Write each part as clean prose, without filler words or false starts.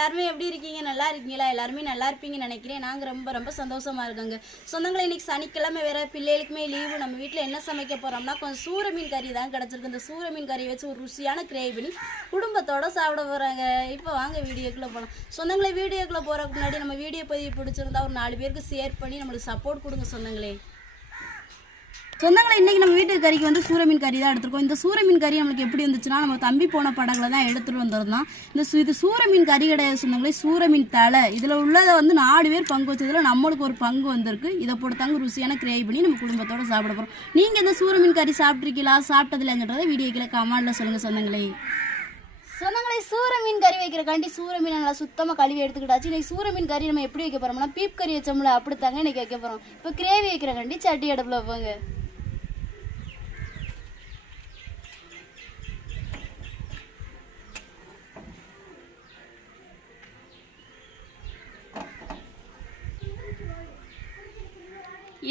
எல்லாருமே எப்படி இருக்கீங்க? நல்லா இருக்கீங்களா? எல்லாருமே நல்லா இருப்பீங்கன்னு நினைக்கிறேன். நாங்கள் ரொம்ப ரொம்ப சந்தோஷமாக இருக்கோங்க. சொந்தங்களை இன்றைக்கி சனிக்கிழமை வேறு, பிள்ளைகளுக்குமே லீவு. நம்ம வீட்டில் என்ன சமைக்க போகிறோம்னா கொஞ்சம் சூர மீன் கறி தான் கிடச்சிருக்கு. இந்த சூர மீன் கறியை வச்சு ஒரு ருசியான கிரேவி பண்ணி குடும்பத்தோடு சாப்பிட போகிறாங்க. இப்போ வாங்க வீடியோக்குள்ளே போகலாம். சொந்தங்களை வீடியோக்குள்ளே போகிறதுக்கு முன்னாடி நம்ம வீடியோ பதிவு பிடிச்சிருந்தா ஒரு 4 பேருக்கு ஷேர் பண்ணி நம்மளுக்கு சப்போர்ட் கொடுங்க சொந்தங்களே. சொந்தங்களை இன்றைக்கி நம்ம வீட்டு கறிக்கு வந்து சூர மீன் கறி தான் எடுத்துருக்கோம். இந்த சூர மீன் கறி நம்மளுக்கு எப்படி இருந்துச்சுன்னா, நம்ம தம்பி போன படங்களை தான் எடுத்துகிட்டு வந்திருந்தோம். இது சூர மீன் கறி கிடையாது சொந்தங்களே, சூர மீன் தலை. இதில் உள்ளதை வந்து 4 பேர் பங்கு வச்சதில் நம்மளுக்கு ஒரு பங்கு வந்திருக்கு. இதை போட்டுத்தாங்க ருசியான கிரேவி பண்ணி நம்ம குடும்பத்தோடு சாப்பிட போகிறோம். நீங்கள் இந்த சூர மீன் கறி சாப்பிட்ருக்கீங்களா, சாப்பிட்டதில்லைன்றதை வீடியோக்கில் கமெண்ட்டில் சொல்லுங்கள் சொந்தங்களே. சொந்தங்களை சூர மீன் கறி வைக்கிறக்காண்டி சூர மீன் நல்லா சுத்தமாக கழுவி எடுத்துக்கிட்டாச்சு. இன்றைக்கி சூர மீன் கறி நம்ம எப்படி வைக்க போகிறோம்னா, பீப் கறி வச்சோம்ல அப்படித்தாங்க இன்றைக்கி வைக்க போகிறோம். இப்போ கிரேவி வைக்கிறக்காண்டி சட்டி அடுப்பில் வைப்பாங்க.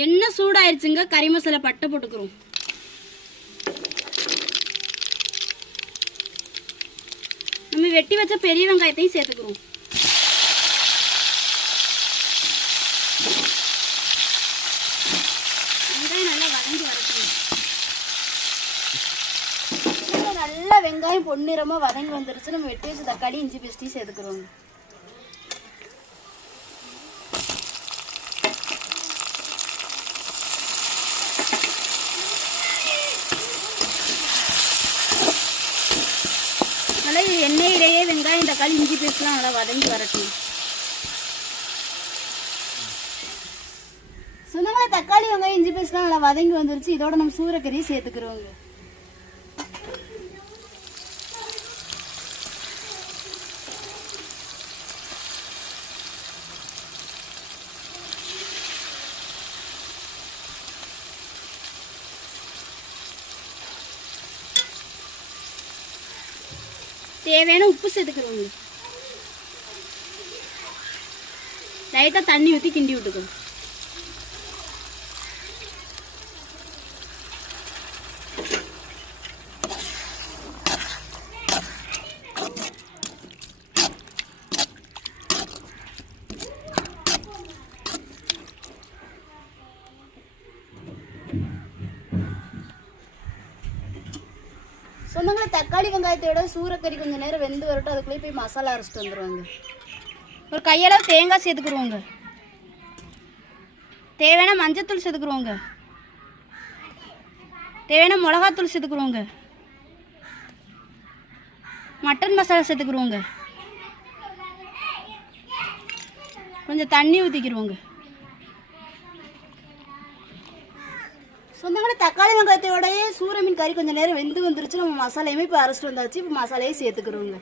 எண்ணெய் சூடாயிருச்சுங்க, கறி மசாலா பட்டை போட்டுக்கிறோம். நம்ம வெட்டி வச்ச பெரிய வெங்காயத்தையும் சேர்த்துக்கிறோம். வெங்காயம் நல்லா வதங்கி வரட்டும். நல்லா வெங்காயம் பொன்னிறமா வதங்கி வந்துருச்சு. நம்ம வெட்டி வச்ச தக்காளி இஞ்சி பேஸ்ட்டையும் சேர்த்துக்கிறோம். நல்லா எண்ணெயிலேயே வெங்காயம் தக்காளி இஞ்சி பேஸ்ட்லாம் நல்லா வதங்கி வரட்டும். சொந்தங்கள தக்காளி வெங்காயம் இஞ்சி பேஸ்ட்லாம் நல்லா வதங்கி வந்துருச்சு. இதோட நம்ம சூரக்கறியை சேர்த்துக்கிறோங்க. தேவையான உப்பு சேர்த்துக்கிறோங்க. லைட்டாக தண்ணி ஊற்றி கிண்டி விட்டுக்கணும். சொந்தங்களை தக்காளி வெங்காயத்தோட சூரக்கறி கொஞ்சம் நேரம் வெந்து வரட்டும். அதுக்குள்ளேயே போய் மசாலா அரைச்சிட்டு வந்துடுவாங்க. ஒரு கையளவு தேங்காய் சேர்த்துக்குருவோங்க. தேவையான மஞ்சத்தூள் சேர்த்துக்குருவோங்க. தேவையான மிளகாத்தூள் சேர்த்துக்குருவோங்க. மட்டன் மசாலா சேர்த்துக்குருவோங்க. கொஞ்சம் தண்ணி ஊற்றிக்கிடுவோங்க. சொந்தங்களை தக்காளி வெங்காயத்தோடய சூர மீன் கறி கொஞ்சம் நேரம் வெந்து வந்துருச்சு. நம்ம மசாலையுமே இப்போ அரைச்சிட்டு வந்தாச்சு. இப்போ மசாலையே சேர்த்துக்கிறோங்க.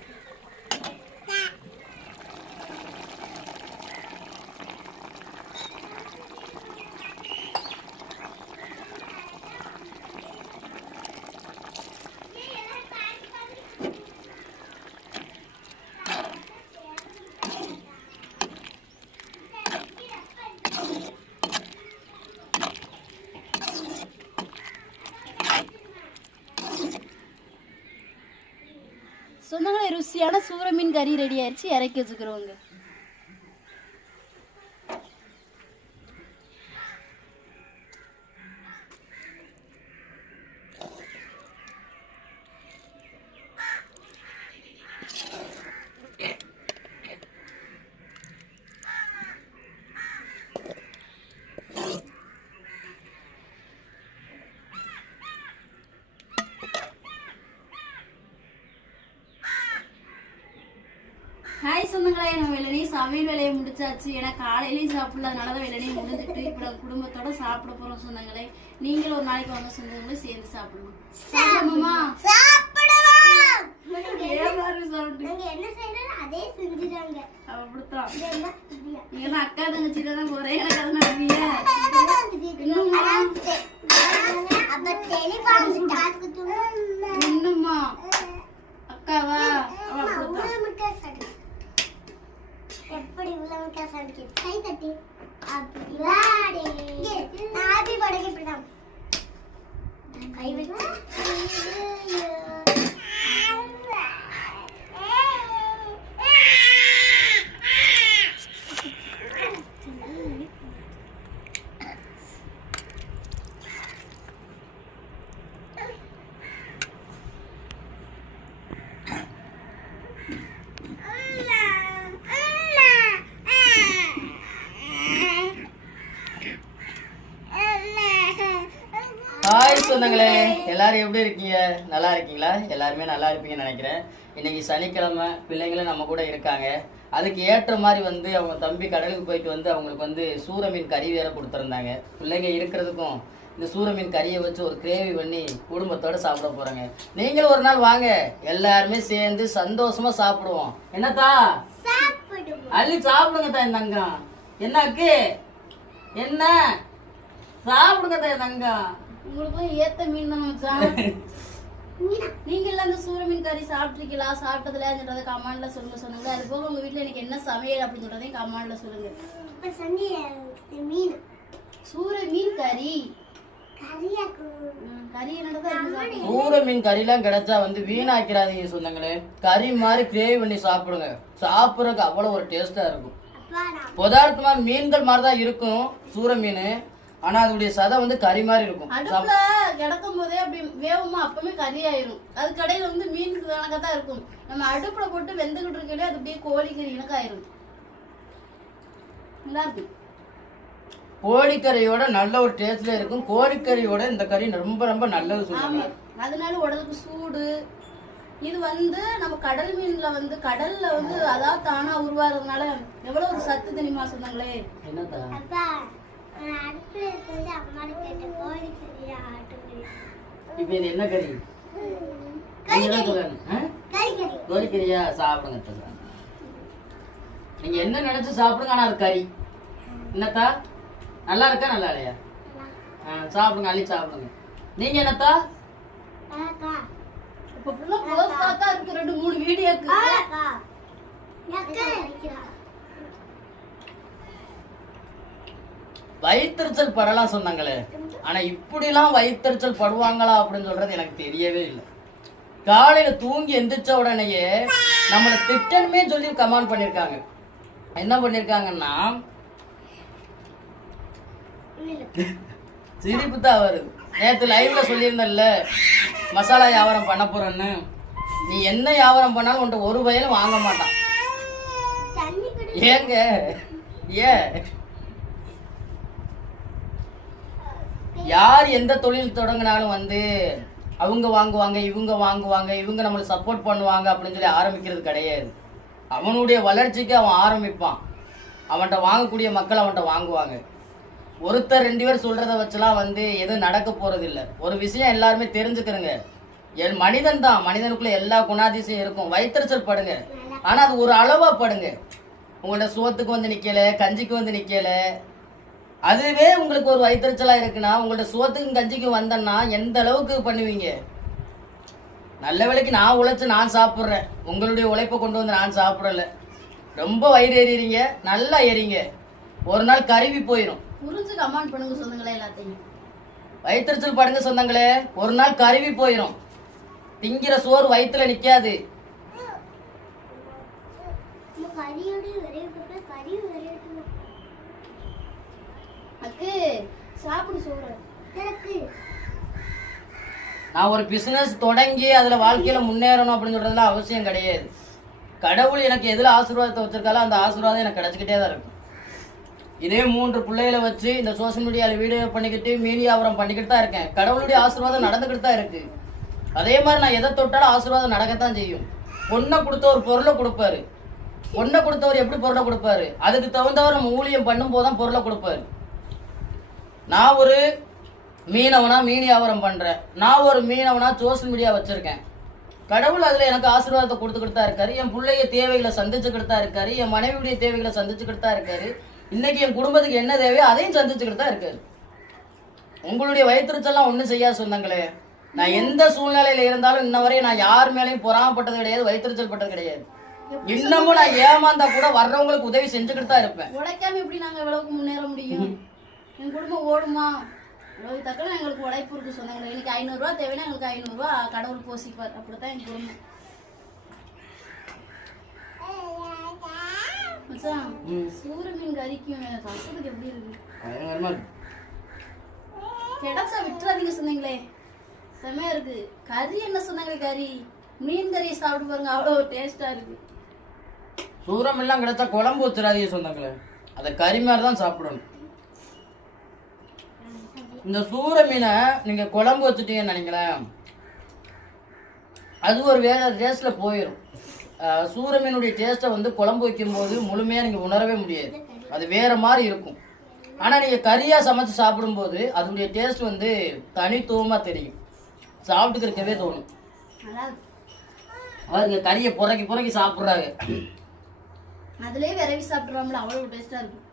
சொந்தங்களை ருசியான சூர மீன் கறி ரெடி ஆயிடுச்சு. இறக்கி வச்சுக்கிறோங்க. ஹாய் சொந்தங்களே, நம்ம வெள்ளனையும் சமையல் வேலையை முடிச்சாச்சு. ஏன்னா காலையிலையும் சாப்பிடல, அதனால தான் வெள்ளனையும் முடிஞ்சிட்டு இப்போ நம்ம குடும்பத்தோட சாப்பிட போகிறோம் சொந்தங்களே. நீங்களும் ஒரு நாளைக்கு வாங்க சொந்தங்களும் சேர்ந்து சாப்பிடணும். சாப்பிடுமா? அப்படித்தான். நீங்க தான் அக்கா தங்கச்சி தான் போறேன். எனக்கு அது நம்பியா இன்னுமா அக்காவா? எப்படி உள்ளவங்க சாப்பிட்டு கை தட்டி அப்படி வாடி நாபி படகு இப்படிதான் கை வச்சு எல்லாரும் எப்படி இருக்கீங்க? நல்லா இருக்கீங்களா? எல்லாருமே நல்லா இருப்பீங்கன்னு நினைக்கிறேன். இன்னைக்கு சனிக்கிழமை, பிள்ளைங்களும் நம்ம கூட இருக்காங்க. அதுக்கு ஏற்ற மாதிரி வந்து அவங்க தம்பி கடலுக்கு போயிட்டு வந்து அவங்களுக்கு வந்து சூர மீன் கறி வேற கொடுத்துருந்தாங்க. பிள்ளைங்க இருக்கிறதுக்கும் இந்த சூர மீன் கறியை வச்சு ஒரு கிரேவி பண்ணி குடும்பத்தோட சாப்பிட போறாங்க. நீங்களும் ஒரு நாள் வாங்க, எல்லாருமே சேர்ந்து சந்தோஷமா சாப்பிடுவோம். என்னத்தா அள்ளி சாப்பிடுங்க தான் தங்கம். என்னாக்கு என்ன சாப்பிடுங்க தான் தங்கம். உங்களுக்கும் ஏத்த மீன் தான் மச்சான். நீங்க எல்லாம் இந்த சூர மீன் கறி சாப்பிட்டுருக்கீங்களா, சாப்பிட்டதுலன்றத கமெண்ட்ல சொல்லுங்க. சொன்னாங்க அது போக உங்க வீட்டுல எனக்கு என்ன சமையல் அப்படின்னு சொல்றதையும் கமெண்ட்ல சொல்லுங்க. சூர மீன் கறி சூர மீன் கறிலாம் கிடைச்சா வந்து வீணாக்கிறாதீங்க சொன்னாங்களே. கறி மாதிரி கிரேவி பண்ணி சாப்பிடுங்க. சாப்பிட்றதுக்கு அவ்வளவு ஒரு டேஸ்டா இருக்கும். பதார்த்தமா மீன்கள் மாதிரிதான் இருக்கும் சூர மீன். ஆனா அதோடைய சதை வந்து கறி மாதிரி இருக்கும். அடுப்புல கிடக்கும் போதே அப்படி வேகமா அப்பவே கறி ஆயிரும். அது கடையில வந்து மீன் கணக்கா இருக்கும். நம்ம அடுப்புல போட்டு வெந்துகிட்டு இருக்கே அது அப்படியே கோழி கறி கணக்காயிரும். நல்லா இருக்கு. கோழிக்கறியோட நல்ல ஒரு டேஸ்ட்ல இருக்கும். கோழிக்கறியோட இந்த கறி ரொம்ப ரொம்ப நல்லது சொல்லுவாங்க. அதனால உடலுக்கு சூடு. இது வந்து நம்ம கடல் மீன்ல வந்து கடல்ல வந்து அதாவது தானா உருவாறதுனால எவ்வளவு ஒரு சத்து தெரியுமா சொன்னாங்களே. என்னத்தா இப்ப இது என்ன கறி? கோழிக்கறியா? சாப்பிடுங்க. நீங்க என்ன நினைச்சு சாப்பிடுங்க. ஆனா அது கறி. என்னத்தா நல்லா இருக்கா நல்லா இல்லையா? சாப்பிடுங்க, அள்ளி சாப்பிடுங்க. நீங்க என்னத்தா? இருக்கு 2-3 வீடியோக்கு வயிற்றுச்சல் படலாம் சொன்னாங்களே. ஆனா இப்படி எல்லாம் வயிற்றுச்சல் படுவாங்களா அப்படின்னு சொல்றது எனக்கு தெரியவே இல்லை. காலையில தூங்கி எந்திரிச்ச உடனேயே நம்மள திட்டணுமே சொல்லி கமெண்ட் பண்ணிருக்காங்க. என்ன பண்ணிருக்காங்கன்னா சிரிப்பு தான் வருது. நேத்து லைவ்ல சொல்லியிருந்தல்ல மசாலா வியாபாரம் பண்ண போறேன்னு. நீ என்ன வியாபாரம் பண்ணாலும் உன்ட்ட ஒரு வயலும் வாங்க மாட்டான். ஏங்க யார் எந்த தொழில் தொடங்கினாலும் வந்து அவங்க வாங்குவாங்க, இவங்க வாங்குவாங்க, இவங்க நம்மளுக்கு சப்போர்ட் பண்ணுவாங்க அப்படின்னு சொல்லி ஆரம்பிக்கிறது கிடையாது. அவனுடைய வளர்ச்சிக்கு அவன் ஆரம்பிப்பான். அவன்கிட்ட வாங்கக்கூடிய மக்கள் அவன்கிட்ட வாங்குவாங்க. ஒருத்தர் 2 பேர் சொல்றத வச்சுலாம் வந்து எதுவும் நடக்க போறது இல்லை. ஒரு விஷயம் எல்லாருமே தெரிஞ்சுக்கிறங்க. மனிதன் தான், மனிதனுக்குள்ள எல்லா குணாதிசயம் இருக்கும். வயிற்றுச்சல் படுங்க, ஆனா அது ஒரு அளவா படுங்க. உங்களோட சோத்துக்கு வந்து நிக்கல, கஞ்சிக்கு வந்து நிக்கல, அதுவே உங்களுக்கு ஒரு வயிற்றுச்சலா இருக்குன்னா உங்களோட சோத்துக்கும் கஞ்சிக்கும் வந்தேன்னா எந்த அளவுக்கு பண்ணுவீங்க? நல்ல வேளைக்கு நான் உழைச்சு நான் சாப்பிட்றேன். உங்களுடைய உழைப்பை கொண்டு வந்து நான் சாப்பிடல. ரொம்ப வயிறு எறிறீங்க, நல்லா எறிங்க. ஒரு நாள் கருவி போயிடும். புரிஞ்சு கமெண்ட் பண்ணுங்க சொந்தங்களே. எல்லாத்தையும் வயிற்றுச்சல் படுங்க சொந்தங்களே. ஒரு நாள் கருவி போயிடும். திங்கிற சோறு வயிற்றுல நிக்காது. நான் ஒரு பிசினஸ் தொடங்கி அதுல வாழ்க்கையில முன்னேறணும் அப்படின்னு சொல்றதுலாம் அவசியம் கிடையாது. கடவுள் எனக்கு எதுல ஆசீர்வாதத்தை வச்சிருக்காலும் அந்த ஆசீர்வாதம் எனக்கு கிடைச்சிக்கிட்டே தான் இருக்கும். இதே 3 பிள்ளைகளை வச்சு இந்த சோசியல் மீடியாவில் வீடியோ பண்ணிக்கிட்டு மீன் வியாபாரம் பண்ணிக்கிட்டு தான் இருக்கேன். கடவுளுடைய ஆசீர்வாதம் நடந்துக்கிட்டு தான் இருக்கு. அதே மாதிரி நான் எதை தொட்டாலும் ஆசீர்வாதம் நடக்கத்தான் செய்யும். பொண்ணை கொடுத்தவர் பொருளை கொடுப்பாரு. பொண்ணை கொடுத்தவர் எப்படி பொருளை கொடுப்பாரு? அதுக்கு தகுந்தவர் நம்ம ஊழியம் பண்ணும் போதுதான் பொருளை கொடுப்பாரு. நான் ஒரு மீனவனா மீன் வியாபாரம் பண்றேன். நான் ஒரு மீனவனா சோசியல் மீடியா வச்சிருக்கேன். கடவுள் அதுல எனக்கு ஆசீர்வாதத்தை கொடுத்துக்கிட்டு தான் இருக்காரு. என் பிள்ளைய தேவைகளை சந்திச்சுக்கிட்டு தான் இருக்காரு. என் மனைவியுடைய தேவைகளை சந்திச்சுக்கிட்டு தான் இருக்காரு. இன்னைக்கு என் குடும்பத்துக்கு என்ன தேவையோ அதையும் சந்திச்சுக்கிட்டு தான் இருக்காரு. உங்களுடைய வயிற்றுச்செல்லாம் ஒண்ணும் செய்யாது சொன்னாங்களே. நான் எந்த சூழ்நிலையில இருந்தாலும் இன்ன வரையும் நான் யார் மேலையும் பொறாமப்பட்டது கிடையாது, வயிற்றுச்சல் பட்டது கிடையாது. இன்னமும் நான் ஏமாந்தா கூட வர்றவங்களுக்கு உதவி செஞ்சுக்கிட்டு தான் இருப்பேன். உழைக்காம எப்படி நாங்க எவ்வளவுக்கு முன்னேற முடியும்? என் குடும்பம் ஓடுமா? தக்கன எங்களுக்கு உழைப்பு இருக்கு சொன்னாங்க. எனக்கு 500 ரூபா தேவைன்னா எங்களுக்கு 500 ரூபா கடவுள் போசிப்பார். அப்படித்தான் என் குடும்பம். சூர மீன் கறிக்கும் ரசத்துக்கு எப்படி இருக்கு? கிடைச்சா விட்டுறாதீங்க சொன்னீங்களே. செமையா இருக்கு. கறி என்ன சொன்னாங்களே, கறி மீன் கறியை சாப்பிட்டு பாருங்க, அவ்வளோ டேஸ்டா இருக்கு. சூரம் எல்லாம் கிடைச்சா குழம்பு வச்சிடாதீங்க சொன்னாங்களே. அதை கறி மாதிரி தான் சாப்பிடணும். இந்த சூர மீனை நீங்க குழம்பு வச்சுட்டீங்கன்னு நினைக்கிறேன், அது ஒரு வேற டேஸ்ட்டில் போயிடும். சூர மீனுடைய டேஸ்ட்டை வந்து குழம்பு வைக்கும்போது முழுமையாக நீங்கள் உணரவே முடியாது, அது வேற மாதிரி இருக்கும். ஆனால் நீங்கள் கறியாக சமைச்சு சாப்பிடும்போது அதனுடைய டேஸ்ட் வந்து தனித்துவமாக தெரியும், சாப்பிட்டுக்கு இருக்கவே தோணும். அவங்க கறியை புறக்கி புறக்கி சாப்பிட்றாங்க, அதுலயே விரவி சாப்பிடுறோம்ல, அவ்வளவு டேஸ்டா இருக்கும்.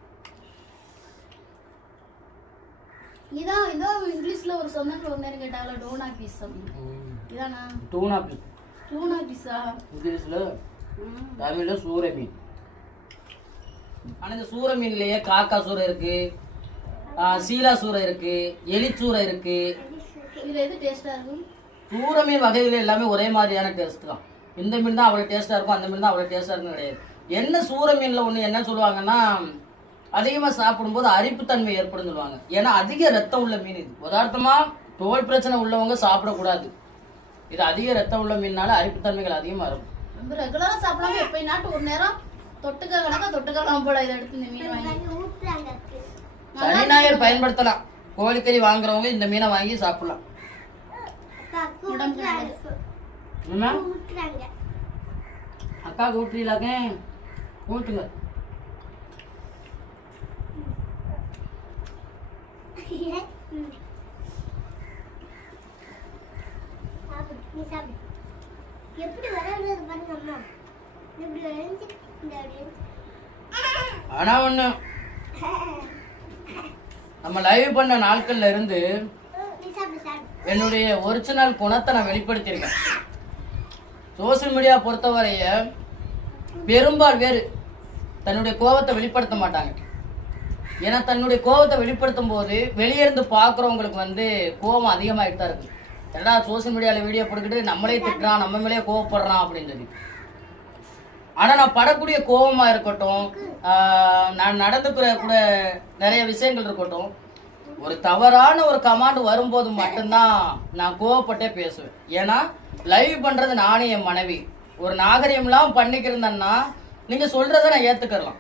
இதான் இதோ இங்கிலீஷ்ல ஒரு சொன்னாங்க ஒரு நேரம் கேட்டாங்களா, டோனா பீஸ் அப்படின்னு. இதானா டூனா பீஸ்? டூனா பீஸா இங்கிலீஷ்ல, தமிழ்ல சூர மீன். ஆனா இந்த சூர மீன்லயே காக்கா சூரை இருக்கு, சீலா சூரை இருக்கு, எலிச்சூரை இருக்கு. இதுல எது டேஸ்டா இருக்கும்? சூர மீன் வகைகள் எல்லாமே ஒரே மாதிரியான டேஸ்ட் தான். இந்த மீன் தான் அவ்வளவு டேஸ்டா இருக்கும், அந்த மீன் தான் அவ்வளவு டேஸ்டா இருக்கும் கிடையாது. என்ன சூர மீன்ல ஒண்ணு என்ன சொல்லுவாங்கன்னா, அதிகமா சாப்பிடும்போது அரிப்புத்தன்மை ஏற்படும் சொல்லுவாங்க. ஏன்னா அதிக ரத்தம் உள்ள மீன் இது. உதாரணமா தோல் பிரச்சனை உள்ளவங்க சாப்பிடக்கூடாது, இது அதிக ரத்தம் உள்ள மீனால அரிப்புத்தன்மைகள் அதிகமா இருக்கும். ரொம்ப ரெகுலரா சாப்பிடாம எப்ப ஒரு நேரம் தொட்டுக்க கணக்கா தொட்டுக்கலாம் போல. இதை எடுத்து இந்த மீன் வாங்கி சனி ஞாயிறு பயன்படுத்தலாம். கோழிக்கறி வாங்குறவங்க இந்த மீனை வாங்கி சாப்பிடலாம். அக்காவுக்கு ஊட்டுறீங்களாக்க ஊட்டுங்க. ஆனா ஒண்ணு, நம்ம லைவ் பண்ண நாட்கள்ல இருந்து என்னுடைய ஒரிஜினல் குணத்தை நான் வெளிப்படுத்தியிருக்கேன். சோசியல் மீடியா பொறுத்தவரைய பெரும்பால் பேர் தன்னுடைய கோபத்தை வெளிப்படுத்த மாட்டாங்க. ஏன்னா தன்னுடைய கோபத்தை வெளிப்படுத்தும் போது வெளியே இருந்து பாக்குறவங்களுக்கு வந்து கோபம் அதிகமாகிட்டு தான் இருக்கு. ஏன்னா சோசியல் மீடியாவில் வீடியோ போட்டுக்கிட்டு நம்மளே திட்டுறான், நம்ம மேலே கோவப்படுறான் அப்படின்றது. ஆனா நான் படக்கூடிய கோபமா இருக்கட்டும், நான் நடந்துக்கிற கூட நிறைய விஷயங்கள் இருக்கட்டும், ஒரு தவறான ஒரு கமாண்ட் வரும்போது மட்டும்தான் நான் கோவப்பட்டே பேசுவேன். ஏன்னா லைவ் பண்றது நானே என் மனைவி ஒரு நாகரிகம்லாம் பண்ணிக்கிறேன்னா நீங்க சொல்றதை நான் ஏத்துக்கலாம்.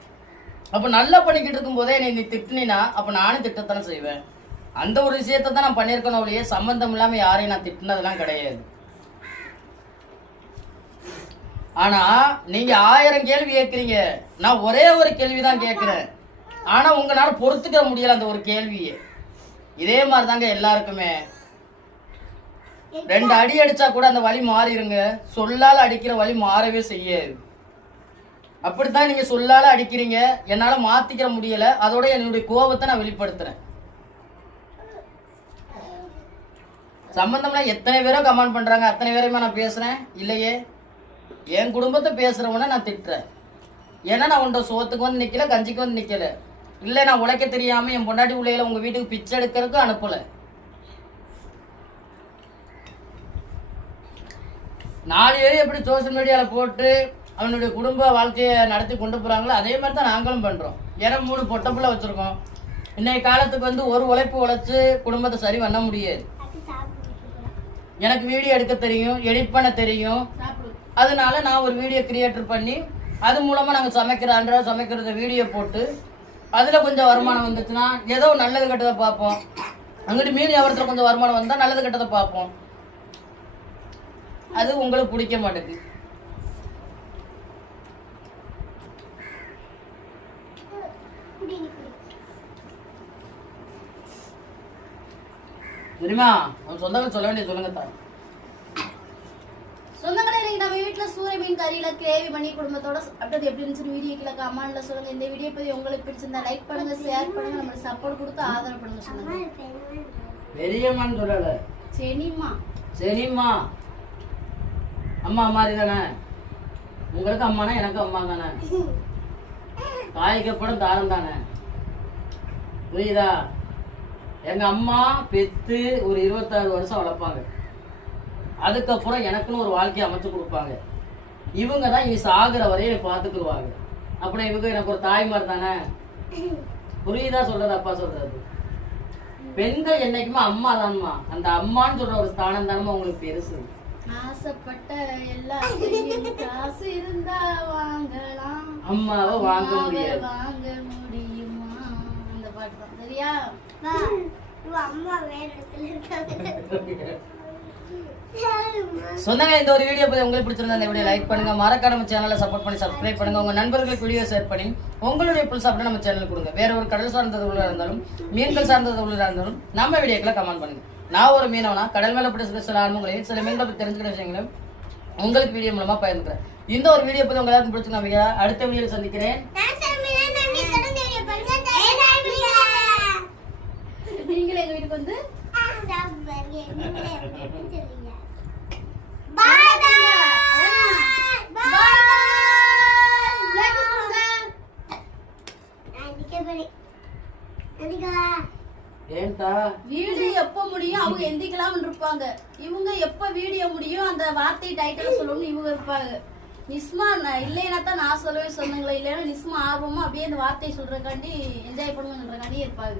அப்ப நல்லா பண்ணிக்கிட்டு இருக்கும் போதே நீ திட்டினா அப்ப நானும் திட்டத்தானே செய்வேன். அந்த ஒரு விஷயத்தை தான் நான் பண்ணியிருக்கணும், அவளையே சம்பந்தம் இல்லாம யாரையும் நான் திட்டினதெல்லாம் கிடையாது. ஆனா நீங்க 1000 கேள்வி கேட்கறீங்க, நான் ஒரே ஒரு கேள்விதான் கேட்கிறேன். ஆனா உங்களால பொறுத்துக்க முடியல அந்த ஒரு கேள்வியே. இதே மாதிரிதாங்க எல்லாருக்குமே. 2 அடி அடிச்சா கூட அந்த வலி மாறிடுங்க, சொல்லால அடிக்கிற வலி மாறவே செய்யாது. அப்படித்தான் நீங்க சொல்லால அடிக்கிறீங்க, என்னால மாத்திக்கிற முடியல, அதோட என்னுடைய கோபத்தை நான் வெளிப்படுத்துறேன். சம்பந்தம்னா எத்தனை பேரோ கமெண்ட் பண்றாங்க, அத்தனை பேரையுமா நான் பேசுறேன்? இல்லையே. என் குடும்பத்தை பேசுறவன நான் திட்டுறேன். ஏன்னா நான் உண்ட சோத்துக்கு வந்து நிக்கல, கஞ்சிக்கு வந்து நிக்கல. இல்ல நான் உழைக்க தெரியாம என் பொண்டாட்டி பிள்ளைகளை உங்க வீட்டுக்கு பிச்சை எடுக்கிறதுக்கு அனுப்பல. நாலு பேர் எப்படி சோசியல் மீடியால போட்டு அவனுடைய குடும்ப வாழ்க்கையை நடத்தி கொண்டு போறாங்களோ அதே மாதிரி தான் நாங்களும் பண்றோம். ஏன்னா 3 பொட்டை பிள்ளை வச்சிருக்கோம். இன்னைக்கு காலத்துக்கு வந்து ஒரு உழைப்பு உழைச்சு குடும்பத்தை சரி பண்ண முடியாது. எனக்கு வீடியோ எடுக்க தெரியும், எடிட் பண்ண தெரியும். அதனால நான் ஒரு வீடியோ கிரியேட்டர் பண்ணி அது மூலமா நாங்க சமைக்கிறத வீடியோ போட்டு அதுல கொஞ்சம் வருமானம் வந்துச்சுன்னா ஏதோ நல்லது கெட்டதை பார்ப்போம். அங்கிட்டு மீன் வியாபாரத்துல கொஞ்சம் வருமானம் வந்தா நல்லது கெட்டதை பார்ப்போம். அது உங்களுக்கு பிடிக்க மாட்டேங்குது. தெரியுமா? சொந்தங்கள் சொல்ல வேண்டிய சொல்லுங்க தான். சொந்தங்களே, இன்னைக்கு நம்ம வீட்டுல சூரிய மீன் கறியில கிரேவி பண்ணி குடும்பத்தோட சாப்பிட்டது எப்படி இருந்துச்சு வீடியோ கீழே கமெண்ட்ல சொல்லுங்க. இந்த வீடியோ பத்தி உங்களுக்கு பிடிச்சிருந்தா லைக் பண்ணுங்க, ஷேர் பண்ணுங்க, நம்மளுக்கு சப்போர்ட் கொடுத்து ஆதரவு பண்ணுங்க. சொல்லுங்க. பெரியம்மான்னு சொல்லல, செனிமா. செனிமா அம்மா மாதிரி தானே. உங்களுக்கு அம்மானா எனக்கு அம்மா தானே. தாய்க்கப்படும் தாரம் தானே. புரியுதா? எங்க அம்மா பெத்து ஒரு 26 வருஷம் வளர்ப்பாங்க. அதுக்கப்புறம் எனக்குன்னு ஒரு வாழ்க்கையை அமைச்சு கொடுப்பாங்க. இவங்க தான் இனி சாகுற வரையை பார்த்துக்குருவாங்க. அப்புறம் இவங்க எனக்கு ஒரு தாய்மார் தானே. புரியுதா சொல்றது? அப்பா சொல்றது. பெண்கள் என்னைக்குமே அம்மா தான்மா. அந்த அம்மான்னு சொல்ற ஒரு ஸ்தானம் தானமா உங்களுக்கு பெருசு. ஆசைப்பட்ட எல்லாத்தையும் காசு இருந்தா வாங்கலாம், அம்மாவை வாங்க முடியாது. வாங்க முடியுமா? அந்த பாட்டு தான். சரியா? சொந்தங்க இந்த ஒரு வீடியோ பத்தி உங்களுக்கு பிடிச்சிருந்தா இந்த வீடியோ லைக் பண்ணுங்க, மறக்காம நம்ம சேனலை சப்போர்ட் பண்ணி சப்ஸ்கிரைப் பண்ணுங்க, உங்க நண்பர்களுக்கு வீடியோ ஷேர் பண்ணி உங்களுடைய புல் சாப்பிட்டு நம்ம சேனலுக்கு கொடுங்க. வேற ஒரு கடல் சார்ந்த தகவலாக இருந்தாலும் மீன்கள் சார்ந்த தகவலாக இருந்தாலும் நம்ம வீடியோக்களை கமெண்ட் பண்ணுங்க. நான் ஒரு மீனவனா கடல் மேல பற்றி சில அனுபவங்களையும் சில மீன்களை பற்றி தெரிஞ்சுக்கிற விஷயங்களையும் உங்களுக்கு வீடியோ மூலமா பகிர்ந்துக்கிறேன். இந்த ஒரு வீடியோ பத்தி உங்களுக்கு எல்லாருக்கும் பிடிச்சிருந்தா அடுத்த வீடியோ சந்திக்கிறேன். நீங்களே எங்க வீட்டுக்கு வந்து ஏன்டா வீடியோ எப்ப முடியும் அவங்க எந்திக்கலாம் இருப்பாங்க. இவங்க எப்ப வீடியோ முடியும் அந்த வார்த்தை டைட்டில் சொல்லணும்னு இவங்க இருப்பாங்க. நிஸ்மா இல்லைன்னா தான் நான் சொல்லவே சொன்னங்களே, இல்லைன்னா நிஸ்மா ஆர்வமா அப்படியே அந்த வார்த்தையை சொல்றதுக்காண்டி என்ஜாய் பண்ணுங்கன்றக்காண்டி இருப்பாங்க.